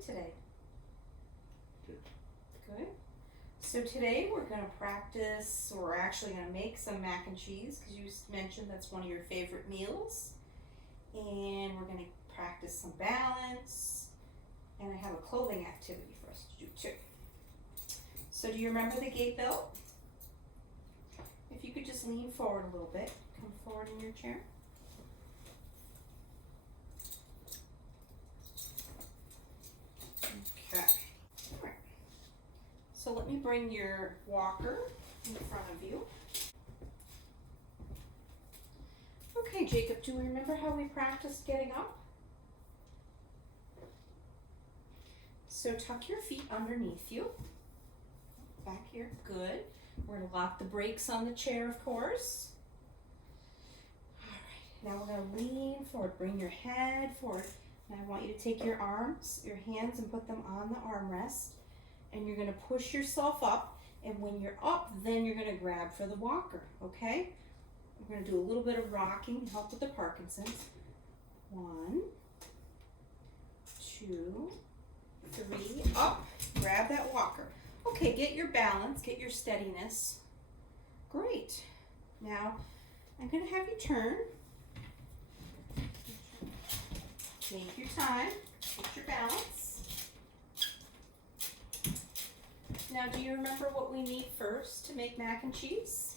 doing today? Good. Good. So today we're going to practice, or we're actually going to make some mac and cheese because you mentioned that's one of your favorite meals. And we're going to practice some balance, and I have a clothing activity for us to do too. So do you remember the gait belt? If you could just lean forward a little bit, come forward in your chair. Okay. All right. So let me bring your walker in front of you. Okay, Jacob, do you remember how we practiced getting up? So tuck your feet underneath you. Back here, good. We're going to lock the brakes on the chair, of course. All right, now we're going to lean forward. Bring your head forward. And I want you to take your arms, your hands, and put them on the armrest. And you're going to push yourself up. And when you're up, then you're going to grab for the walker, okay? We're going to do a little bit of rocking to help with the Parkinson's. 1, 2, 3, up. Grab that walker. Okay, get your balance, get your steadiness. Great. Now, I'm going to have you turn. Take your time, get your balance. Now, do you remember what we need first to make mac and cheese?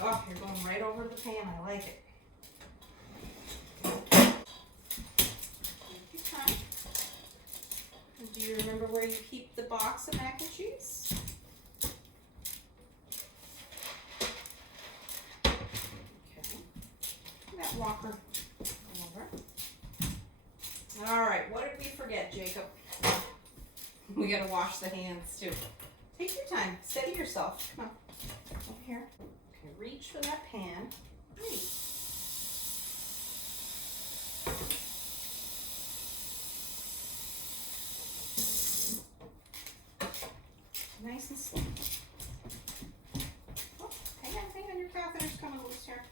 Oh, you're going right over the pan. I like it. Take your time. And do you remember where you keep the box of mac and cheese? Okay. That walker over. All right, what did we forget, Jacob? We gotta wash the hands too. Take your time. Steady yourself. Come on. Over here. Okay, reach for that pan. Great. Nice and slow. Oh, hang on, your catheter's coming loose here.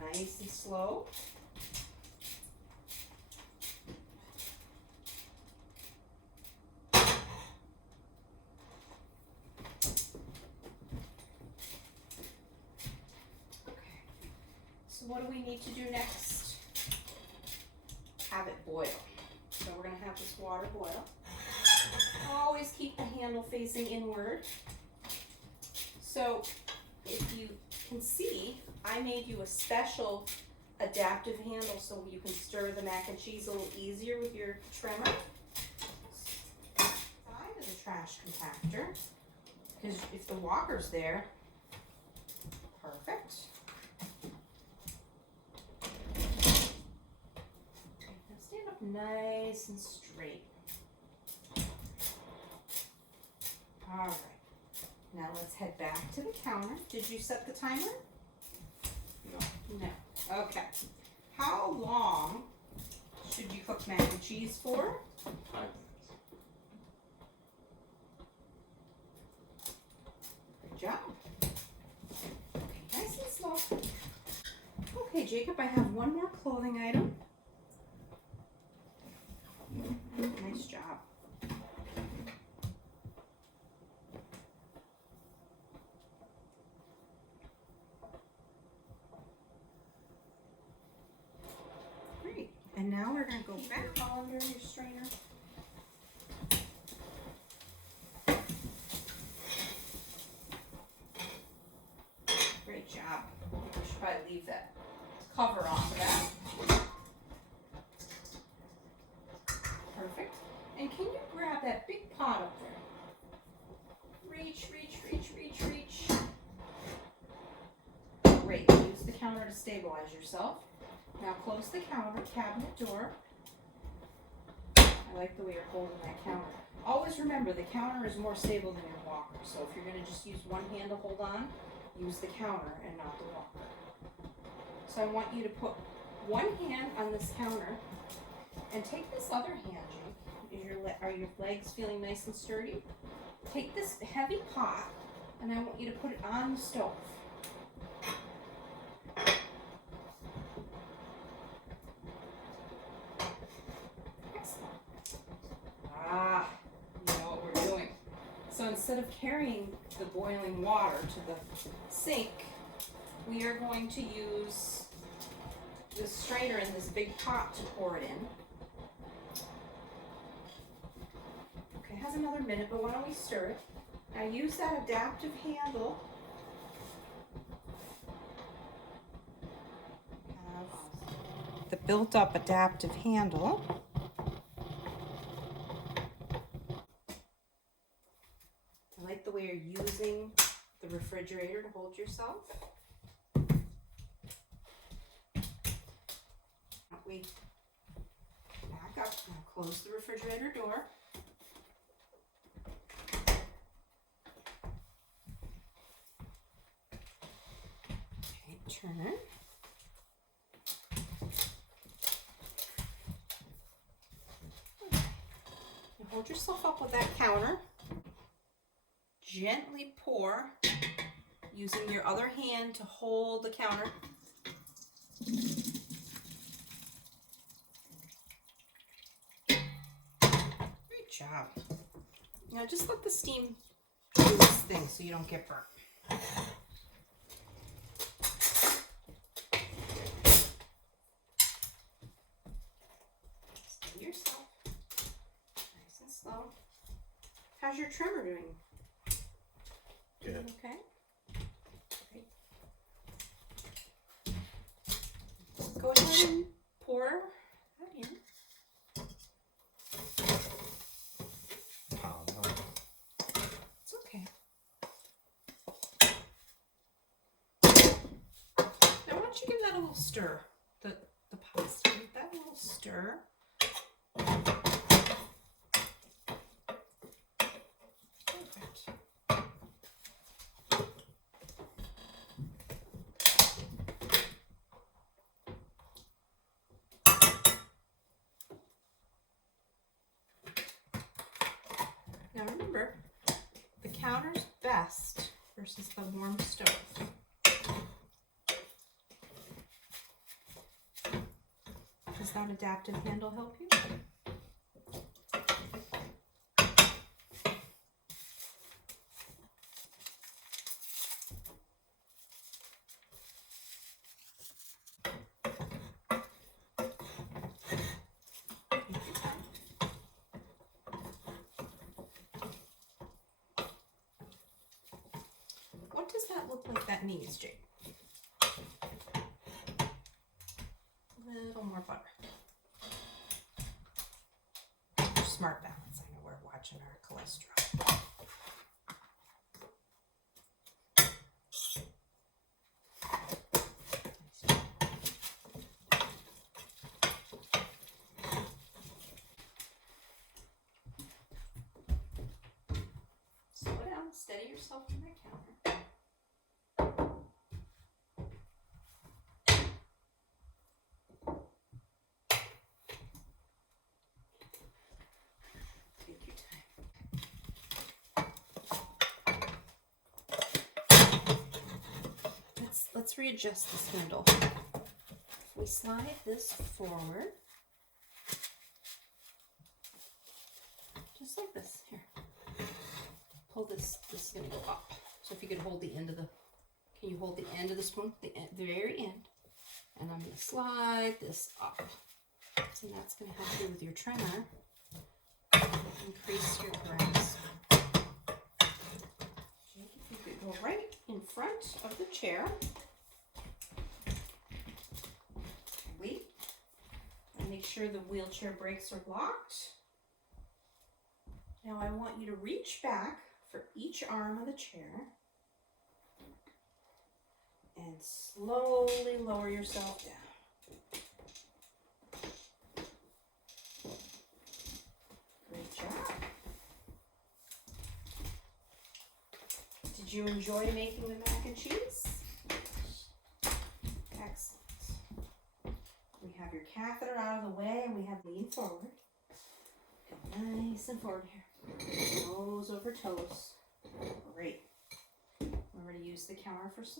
Nice and slow. So what do we need to do next? Have it boil. So we're going to have this water boil. Always keep the handle facing inward. So if you can see, I made you a special adaptive handle so you can stir the mac and cheese a little easier with your trimmer. Side of the trash compactor, because if the walker's there, perfect. Stand up nice and straight. All right. Now let's head back to the counter. Did you set the timer? No. Okay. How long should you cook mac and cheese for? 5 minutes. Good job. Okay, nice and slow. Okay, Jacob, I have one more clothing item. Nice job. Great. And now we're going to go back all under your strainer. Great job. I should probably leave that cover off of that. Perfect. And can you grab that big pot up there? Reach, reach, reach, reach, reach. Great. Use the counter to stabilize yourself. Now close the counter cabinet door. I like the way you're holding that counter. Always remember, the counter is more stable than your walker. So if you're going to just use one hand to hold on, use the counter and not the walker. So I want you to put one hand on this counter and take this other hand, Jake. Are your legs feeling nice and sturdy? Take this heavy pot and I want you to put it on the stove. instead of carrying the boiling water to the sink, we are going to use the strainer in this big pot to pour it in. Okay, it has another minute, but why don't we stir it? Now use that adaptive handle. Have the built-up adaptive handle. I like the way you're using the refrigerator to hold yourself. We back up, now close the refrigerator door. Okay, turn. Now hold yourself up with that counter. Gently pour using your other hand to hold the counter. Great job. Now just let the steam do this thing so you don't get burnt. Steady yourself. Nice and slow. How's your trimmer doing? Good. Okay. Great. Go ahead and pour that in. Oh, no. It's okay. Now why don't you give that a little stir? The pasta. Give that a little stir. Perfect. Now remember, the counter's best versus the warm stove. Does that adaptive handle help you? What does that look like that needs, Jake? A little more butter. For smart balance, I know we're watching our cholesterol. Slow down, steady yourself on that counter. Take your time. Let's readjust this handle. If we slide this forward, just like this, here. Pull this is gonna go up. So if you could hold the end of the, can you hold the end of the spoon? The very end. And I'm gonna slide this up. And that's gonna help you with your trimmer. Increase your grasp. Jake, if you could go right in front of the chair. Wait. And make sure the wheelchair brakes are locked. Now I want you to reach back for each arm of the chair and slowly lower yourself down. Great job. Did you enjoy making the mac and cheese? Excellent. We have your catheter out of the way and we have lean forward. Nice and forward here. Nose over toes. Great. We're going to use the counter for support.